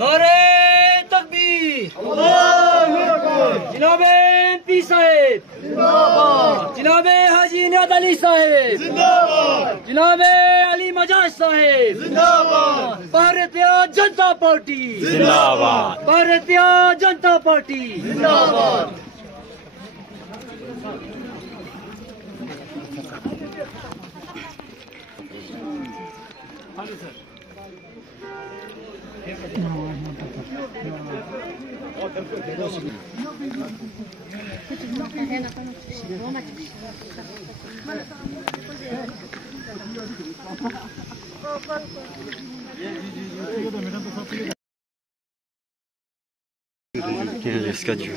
नारे तकबीर, जनाबे एमपी साहेब जिंदाबाद, जनाबे हाजी इनायत अली साहेब जिंदाबाद, जनाबे अली मजाज साहेब जिंदाबाद, भारतीय जनता पार्टी जिंदाबाद, भारतीय जनता पार्टी जिंदाबाद। Risca Dieu.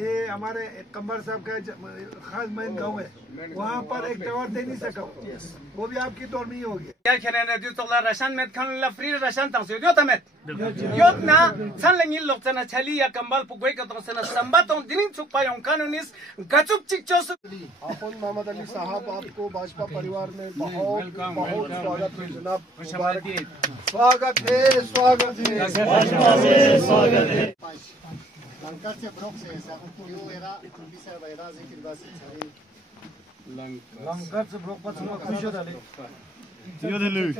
ये हमारे कंबर साहब का खास मेन गाँव है, वहाँ पर एक टावर दे नहीं सका, वो भी आपकी तौर में ही होगी। क्या खेलने ने दियो तो रशन में खान ला फ्री रशन तंग से दियो तमेत दियो ना सन लंगिल लोग तना छली या कंबल पुगवे का तो सना संबत तो दिन चुक पायों कानूनिस गचुक चिकचोस। अपन मोहम्मद अली साहब आपको भाजपा परिवार में बहुत बहुत स्वागत है जनाब, स्वागत है स्वागत है स्वागत है। लंका से ब्लॉक से क्यों एरा बिसर वैरा जिक्र बस लंका से ब्लॉक पर हम खुश हो रहे दियो दिलु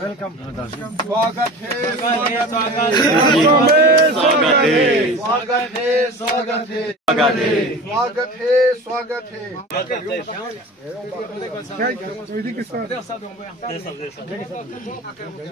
वेलकम, स्वागत है स्वागत है स्वागत है स्वागत है स्वागत है स्वागत है।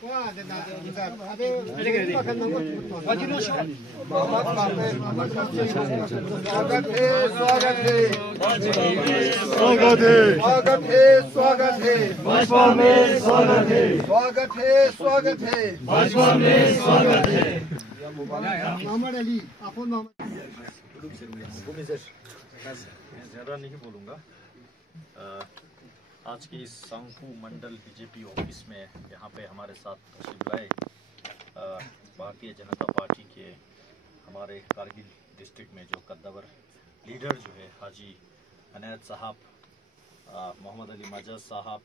स्वागत है स्वागत है स्वागत है स्वागत है स्वागत है भाजपा में स्वागत है स्वागत है स्वागत है भाजपा में स्वागत है। मोहम्मद अली अपन ज़्यादा नहीं बोलूँगा। आज के इस सांकू मंडल बीजेपी ऑफिस में यहाँ पे हमारे साथ तशरीफ लाए भारतीय जनता पार्टी के हमारे कारगिल डिस्ट्रिक्ट में जो कद्दावर लीडर जो है हाजी इनायत साहब, मोहम्मद अली मजाज साहब,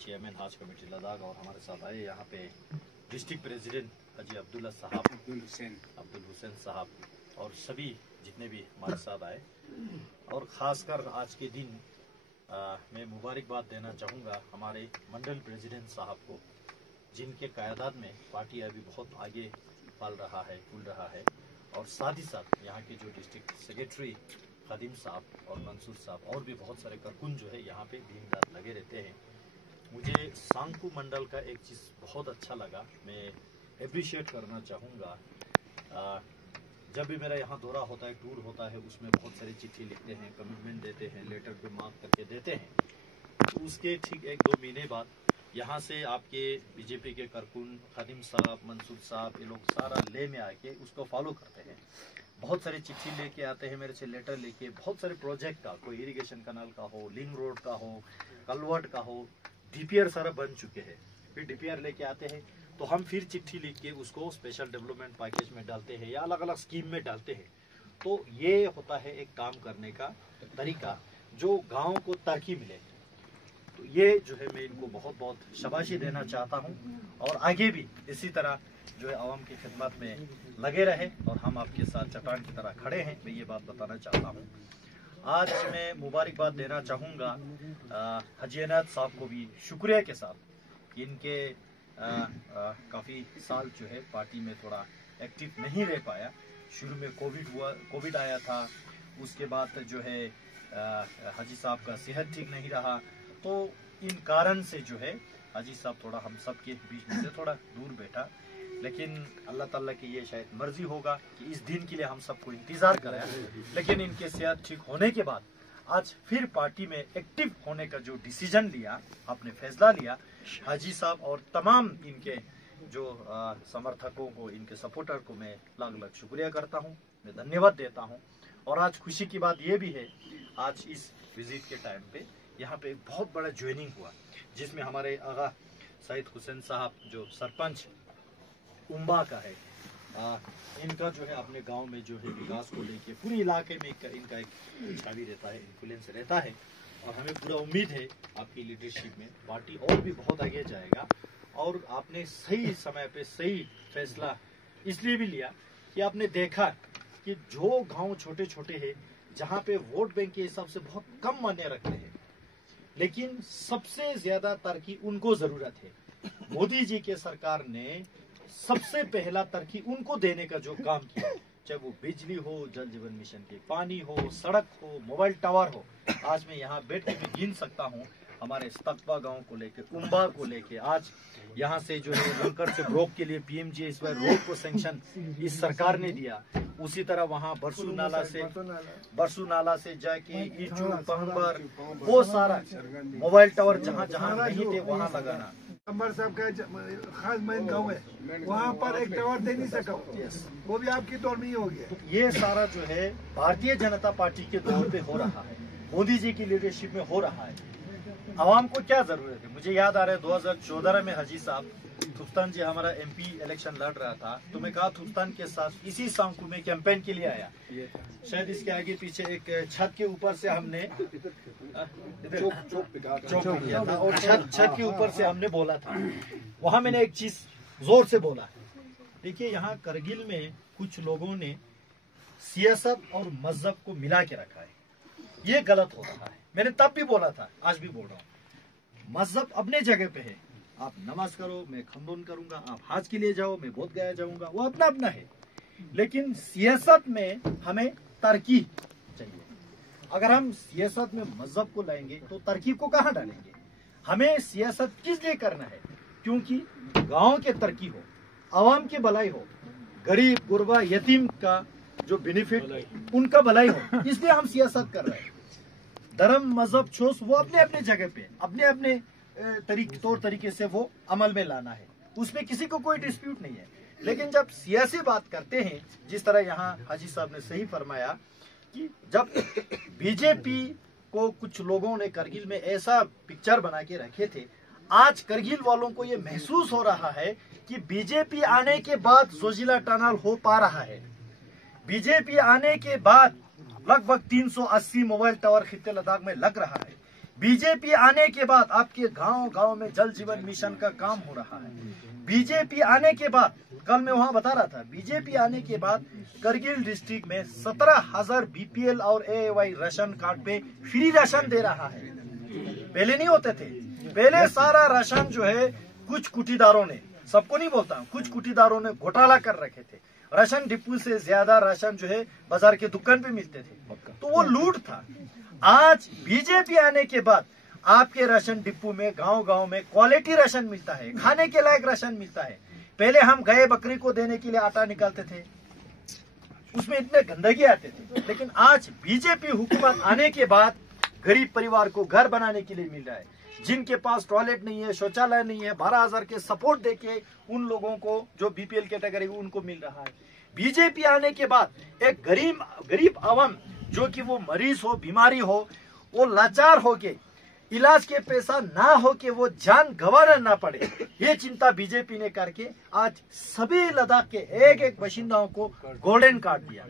चेयरमैन हज कमेटी लद्दाख, और हमारे साथ आए यहाँ पे डिस्ट्रिक्ट प्रेसिडेंट हाजी अब्दुल हुसैन साहब और सभी जितने भी हमारे साथ आए। और ख़ासकर आज के दिन मैं मुबारकबाद देना चाहूँगा हमारे मंडल प्रेसिडेंट साहब को, जिनके क़यादत में पार्टी अभी बहुत आगे फल रहा है, फूल रहा है। और साथ ही साथ यहाँ के जो डिस्ट्रिक्ट सेक्रेटरी खदीम साहब और मंसूर साहब और भी बहुत सारे कारकुन जो है यहाँ पे दिन रात लगे रहते हैं। मुझे सांकू मंडल का एक चीज़ बहुत अच्छा लगा, मैं अप्रिशिएट करना चाहूँगा। जब भी मेरा यहाँ दौरा होता है, टूर होता है, उसमें बहुत सारी चिट्ठी लिखते हैं, कमिटमेंट देते हैं, लेटर पे मार्क करके देते हैं। तो उसके ठीक 1-2 महीने बाद यहाँ से आपके बीजेपी के कारकुन खदीम साहब, मंसूर साहब, ये लोग सारा ले में आके उसको फॉलो करते हैं। बहुत सारे चिट्ठी लेके आते हैं मेरे से, लेटर लेके, बहुत सारे प्रोजेक्ट का, कोई इरिगेशन कैनाल का हो, लिंक रोड का हो, कलवर्ट का हो, डीपीआर सारा बन चुके हैं। फिर डीपीआर लेके आते हैं तो हम फिर चिट्ठी लिख के उसको स्पेशल डेवलपमेंट पैकेज में डालते हैं या अलग अलग स्कीम में डालते हैं। तो ये होता है एक काम करने का तरीका जो गांव को तरक्की मिले। तो ये जो है मैं इनको बहुत बहुत शाबाशी देना चाहता हूँ और आगे भी इसी तरह जो है आवाम की खिदमत में लगे रहे और हम आपके साथ चट्टान की तरह खड़े हैं, मैं ये बात बताना चाहता हूँ। आज मैं मुबारकबाद देना चाहूँगा हाजी अनायत साहब को भी शुक्रिया के साथ। इनके काफ़ी साल जो है पार्टी में थोड़ा एक्टिव नहीं रह पाया। शुरू में कोविड आया था, उसके बाद जो है हाजी साहब का सेहत ठीक नहीं रहा, तो इन कारण से जो है हाजी साहब थोड़ा हम सब के बीच में से थोड़ा दूर बैठा। लेकिन अल्लाह ताला की ये शायद मर्जी होगा कि इस दिन के लिए हम सबको इंतजार कराया। लेकिन इनके सेहत ठीक होने के बाद आज फिर पार्टी में एक्टिव होने का जो डिसीजन लिया, आपने फैसला लिया, हाजी साहब और तमाम इनके जो समर्थकों को, इनके सपोर्टर को मैं लाख लाख शुक्रिया करता हूँ, मैं धन्यवाद देता हूँ। और आज खुशी की बात ये भी है, आज इस विजिट के टाइम पे यहाँ पे एक बहुत बड़ा ज्वाइनिंग हुआ जिसमें हमारे आगा सईद हुसैन साहब जो सरपंच उम्बा का है, इनका जो है अपने गांव में जो है विकास को लेके पूरे इलाके में इनका एक छावी रहता है, इन्फ्लुएंस रहता है। और हमें पूरा उम्मीद है आपकी लीडरशिप में पार्टी और भी बहुत आगे जाएगा। और आपने सही समय पे सही फैसला इसलिए भी लिया कि आपने देखा कि जो गांव छोटे छोटे हैं जहां पे वोट बैंक के हिसाब से बहुत कम मान्य रखते हैं, लेकिन सबसे ज्यादा तरक्की उनको जरूरत है। मोदी जी के सरकार ने सबसे पहला तरक्की उनको देने का जो काम किया, चाहे वो बिजली हो, जल जीवन मिशन के पानी हो, सड़क हो, मोबाइल टावर हो। आज मैं यहाँ बैठ के भी गिन सकता हूँ हमारे तकवा गांव को लेके, उम्बा को लेके, आज यहाँ से जो है रंकर से ब्रोक के लिए पीएमजी इस बार रोड को सैंक्शन इस सरकार ने दिया। उसी तरह वहाँ बरसू नाला से जाके ईचू पंबर वो सारा मोबाइल टावर जहाँ जहाँ नहीं थे वहाँ लगाना। अंबर साहब का खास मेन गाँव है, वहाँ पर एक टावर दे नहीं सका, वो भी आपकी दौर में ही हो गया। ये सारा जो है भारतीय जनता पार्टी के दौर पे हो रहा है, मोदी जी की लीडरशिप में हो रहा है। आवाम को क्या जरूरत है? मुझे याद आ रहा है 2014 में हाजी साहब थुफ्तान जी हमारा एमपी इलेक्शन लड़ रहा था, तो मैं कहा थुफ्तान के साथ इसी सांकू में कैंपेन के लिए आया। शायद इसके आगे पीछे एक छत के ऊपर से हमने चौक किया था और छत के ऊपर से हमने बोला था। वहां मैंने एक चीज जोर से बोला, देखिए यहाँ करगिल में कुछ लोगों ने सियासत और मजहब को मिला के रखा है, ये गलत हो रहा है। मैंने तब भी बोला था, आज भी बोल रहा हूँ, मजहब अपने जगह पे है। आप नमाज करो, मैं खंडन करूंगा, आप हज के लिए जाओ, मैं बोध गया जाऊंगा, वो अपना अपना है। लेकिन सियासत में हमें तरक्की चाहिए। अगर हम सियासत में मजहब को लाएंगे तो तरक्की को कहाँ डालेंगे? हमें सियासत किस लिए करना है? क्योंकि गांव के तरक्की हो, आवाम की भलाई हो, गरीब गुरबा यतीम का जो बेनिफिट उनका भलाई हो, इसलिए हम सियासत कर रहे हैं। धर्म मजहब छोस वो अपने अपने जगह पे अपने अपने तौर तरीके से वो अमल में लाना है, उसमें किसी को कोई डिस्प्यूट नहीं है। लेकिन जब सियासी बात करते हैं, जिस तरह यहाँ हाजी साहब ने सही फरमाया कि जब बीजेपी को कुछ लोगों ने करगिल में ऐसा पिक्चर बना के रखे थे, आज करगिल वालों को ये महसूस हो रहा है कि बीजेपी आने के बाद जोजिला टनल हो पा रहा है। बीजेपी आने के बाद लगभग 380 मोबाइल टावर खित्ते लद्दाख में लग रहा है। बीजेपी आने के बाद आपके गांव गांव में जल जीवन मिशन का काम हो रहा है। बीजेपी आने के बाद, कल मैं वहां बता रहा था, बीजेपी आने के बाद करगिल डिस्ट्रिक्ट में 17,000 बीपीएल और एएवाई राशन कार्ड पे फ्री राशन दे रहा है। पहले नहीं होते थे, पहले सारा राशन जो है कुछ कुटीदारों ने, सबको नहीं बोलता हूं, कुछ कुटीदारों ने घोटाला कर रखे थे। राशन डिपो से ज्यादा राशन जो है बाजार के दुकान पे मिलते थे, तो वो लूट था। आज बीजेपी आने के बाद आपके राशन डिपो में गांव गांव में क्वालिटी राशन मिलता है, खाने के लायक राशन मिलता है। पहले हम गाय बकरी को देने के लिए आटा निकालते थे, उसमें इतने गंदगी आते थे। लेकिन आज बीजेपी हुकूमत आने के बाद गरीब परिवार को घर बनाने के लिए मिल रहा है। जिनके पास टॉयलेट नहीं है, शौचालय नहीं है, 12,000 के सपोर्ट देके उन लोगों को जो बीपीएल कैटेगरी उनको मिल रहा है। बीजेपी आने के बाद एक गरीब आवाम जो कि वो मरीज हो, बीमारी हो, वो लाचार हो के इलाज के पैसा ना हो के वो जान गंवाना ना पड़े, ये चिंता बीजेपी ने करके आज सभी लद्दाख के एक एक बाशिंदाओं को गोल्डन कार्ड दिया।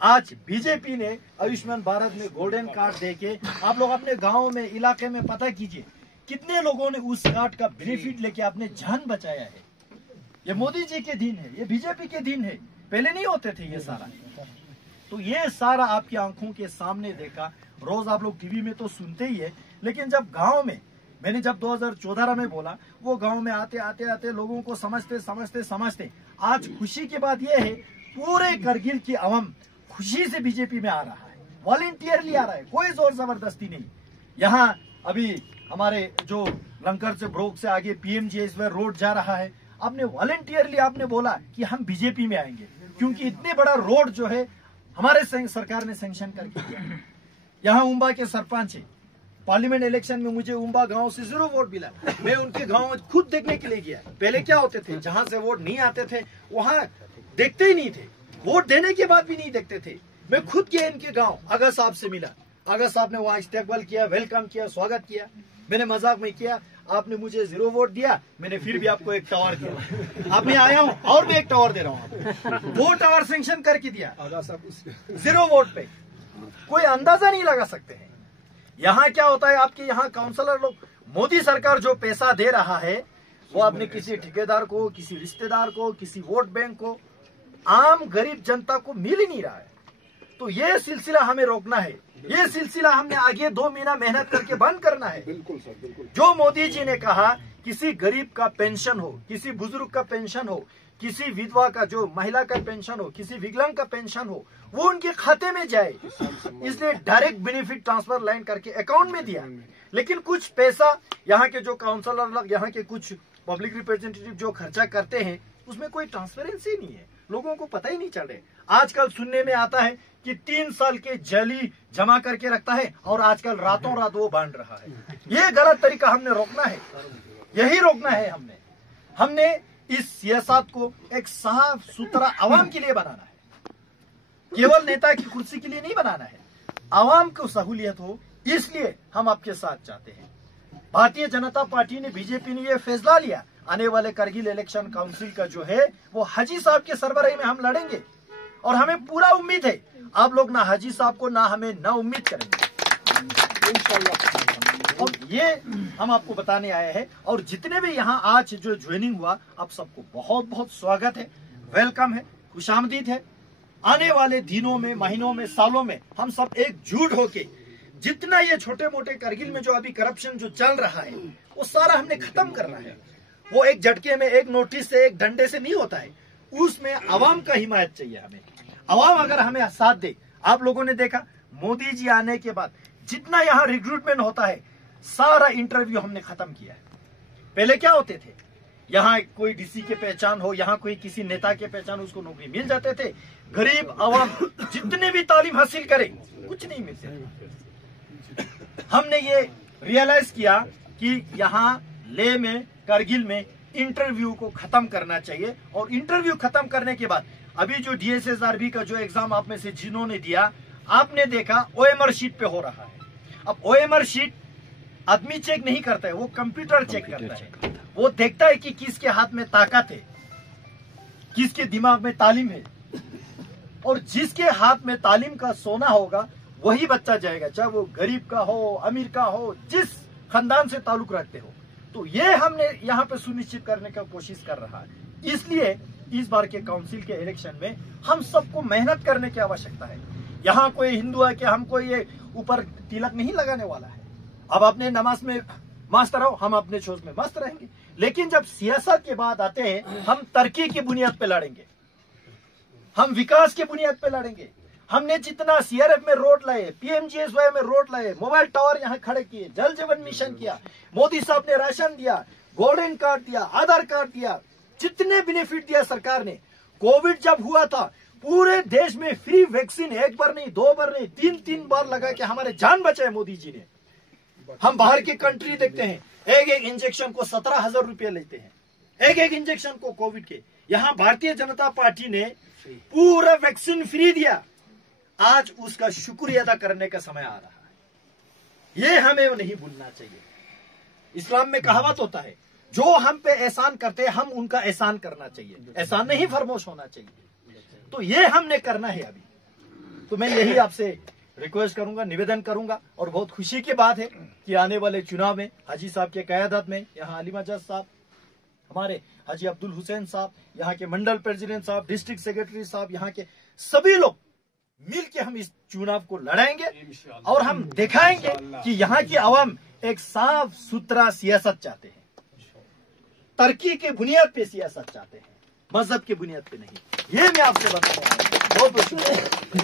आज बीजेपी ने आयुष्मान भारत में गोल्डन कार्ड देके आप लोग अपने गाँव में, इलाके में पता कीजिए कितने लोगों ने उस कार्ड का बेनिफिट लेके अपने जान बचाया है। ये मोदी जी के दिन है, ये बीजेपी के दिन है, पहले नहीं होते थे ये सारा। तो ये सारा आपकी आंखों के सामने देखा। रोज आप लोग टीवी में तो सुनते ही है, लेकिन जब गांव में, मैंने जब 2014 में बोला, वो गांव में आते आते आते लोगों को समझते आज खुशी की बात यह है पूरे करगिल की अवाम खुशी से बीजेपी में आ रहा है, वॉलंटियरली आ रहा है, कोई जोर जबरदस्ती नहीं। यहाँ अभी हमारे जो लंकर से ब्रोक से आगे PMGSY रोड जा रहा है, आपने वॉलंटियरली आपने बोला कि हम बीजेपी में आएंगे, क्योंकि इतने बड़ा रोड जो है हमारे सरकार ने सैंक्शन करके दिया। यहाँ उम्बा के सरपंच है, पार्लियामेंट इलेक्शन में मुझे उम्बा गांव से 0 वोट मिला। मैं उनके गांव में खुद देखने के लिए गया। पहले क्या होते थे, जहां से वोट नहीं आते थे वहां देखते ही नहीं थे, वोट देने के बाद भी नहीं देखते थे। मैं खुद गया इनके गांव, आगा साहब से मिला। आगा साहब ने वहां इस्तेकबाल किया, वेलकम किया, स्वागत किया। मैंने मजाक में किया, आपने मुझे 0 वोट दिया, मैंने फिर भी आपको 1 टावर दिया। अब मैं आया हूँ और मैं 1 टावर दे रहा हूँ। 2 टावर सैंक्शन करके दिया 0 वोट पे, कोई अंदाजा नहीं लगा सकते हैं। यहाँ क्या होता है, आपके यहाँ काउंसलर लोग, मोदी सरकार जो पैसा दे रहा है वो अपने किसी ठेकेदार को, किसी रिश्तेदार को, किसी वोट बैंक को, आम गरीब जनता को मिल ही नहीं रहा है। तो ये सिलसिला हमें रोकना है, ये सिलसिला हमने आगे 2 महीना मेहनत करके बंद करना है। बिल्कुल सर, बिल्कुल। जो मोदी जी ने कहा किसी गरीब का पेंशन हो, किसी बुजुर्ग का पेंशन हो, किसी विधवा का, जो महिला का पेंशन हो, किसी विकलांग का पेंशन हो, वो उनके खाते में जाए, इसलिए डायरेक्ट बेनिफिट ट्रांसफर लाइन करके अकाउंट में दिया। लेकिन कुछ पैसा यहाँ के जो काउंसलर लोग, यहाँ के कुछ पब्लिक रिप्रेजेंटेटिव जो खर्चा करते हैं, उसमें कोई ट्रांसपेरेंसी नहीं है, लोगों को पता ही नहीं चल रहा। आजकल सुनने में आता है कि 3 साल के जेली जमा करके रखता है और आजकल रातों रात वो बांट रहा है। ये गलत तरीका हमने रोकना है, यही रोकना है। हमने इस सियासत को एक साफ सुथरा आवाम के लिए बनाना है, केवल नेता की कुर्सी के लिए नहीं बनाना है। आवाम को सहूलियत हो, इसलिए हम आपके साथ चाहते हैं। भारतीय जनता पार्टी ने, बीजेपी ने यह फैसला लिया, आने वाले करगिल इलेक्शन काउंसिल का जो है वो हाजी साहब के सरबराही में हम लड़ेंगे। और हमें पूरा उम्मीद है आप लोग ना हाजी साहब को, ना हमें, ना उम्मीद करेंगे इंशाल्लाह। और ये हम आपको बताने आए हैं। और जितने भी यहाँ आज जो ज्वाइनिंग हुआ, आप सबको बहुत बहुत स्वागत है, वेलकम है, खुशामदीद है। आने वाले दिनों में, महीनों में, सालों में हम सब एकजुट होके जितना ये छोटे मोटे करगिल में जो अभी करप्शन जो चल रहा है वो सारा हमने खत्म करना है। वो एक झटके में, एक नोटिस से, एक डंडे से नहीं होता है, उसमें आवाम का हिमायत चाहिए हमें। आवाम अगर हमें साथ दे, आप लोगों ने देखा मोदी जी आने के बाद जितना यहाँ रिक्रूटमेंट होता है, सारा इंटरव्यू हमने खत्म किया है। पहले क्या होते थे, यहाँ कोई डीसी के पहचान हो, यहाँ कोई किसी नेता के पहचान, उसको नौकरी मिल जाते थे। गरीब आवाम जितने भी तालीम हासिल करे, कुछ नहीं मिलते। हमने ये रियलाइज किया कि यहाँ लेह में, करगिल में इंटरव्यू को खत्म करना चाहिए। और इंटरव्यू खत्म करने के बाद अभी जो DSSRB का जो एग्जाम आप में से जिन्होंने दिया, आपने देखा OMR शीट पे हो रहा है। अब OMR शीट आदमी चेक नहीं करता है, वो कंप्यूटर चेक करता है। वो देखता है कि किसके हाथ में ताकत है, किसके दिमाग में तालीम है। और जिसके हाथ में तालीम का सोना होगा वही बच्चा जाएगा, चाहे वो गरीब का हो, अमीर का हो, जिस खानदान से ताल्लुक रखते हो। तो ये हमने यहाँ पे सुनिश्चित करने का कोशिश कर रहा है। इसलिए इस बार के काउंसिल के इलेक्शन में हम सबको मेहनत करने की आवश्यकता है। यहाँ कोई हिंदू है कि हमको ये ऊपर तिलक नहीं लगाने वाला है। अब अपने नमाज में मस्त रहो, हम अपने छोज में मस्त रहेंगे। लेकिन जब सियासत के बाद आते हैं, हम तरक्की की बुनियाद पे लड़ेंगे, हम विकास की बुनियाद पे लड़ेंगे। हमने जितना CRF में रोड लाए, PMGSY में रोड लाए, मोबाइल टावर यहाँ खड़े किए, जल जीवन मिशन किया, मोदी साहब ने राशन दिया, गोल्डन कार्ड दिया, आधार कार्ड दिया, जितने बेनिफिट दिया सरकार ने। कोविड जब हुआ था, पूरे देश में फ्री वैक्सीन 1 बार नहीं, 2 बार नहीं, 3 बार लगा के हमारे जान बचाए मोदी जी ने। हम बाहर की कंट्री देखते हैं, एक इंजेक्शन को 17,000 रुपये लेते हैं। एक इंजेक्शन को कोविड के। यहाँ भारतीय जनता पार्टी ने पूरा वैक्सीन फ्री दिया। आज उसका शुक्रिया अदा करने का समय आ रहा है। ये हमें नहीं भूलना चाहिए। इस्लाम में कहावत होता है, जो हम पे एहसान करते हैं हम उनका एहसान करना चाहिए, एहसान नहीं फरमोश होना चाहिए। तो ये हमने करना है अभी। तो मैं यही आपसे रिक्वेस्ट करूंगा, निवेदन करूंगा। और बहुत खुशी की बात है कि आने वाले चुनाव में हाजी साहब के क़यादत में यहाँ अली मजाज साहब, हमारे हाजी अब्दुल हुसैन साहब, यहाँ के मंडल प्रेसिडेंट साहब, डिस्ट्रिक्ट सेक्रेटरी साहब, यहाँ के सभी लोग मिलके हम इस चुनाव को लड़ेंगे और हम दिखाएंगे कि यहाँ की आवाम एक साफ सुथरा सियासत चाहते हैं, तरक्की के बुनियाद पे सियासत चाहते हैं, मजहब के बुनियाद पे नहीं। ये मैं आपसे बता रहा हूँ। बहुत बहुत शुक्रिया।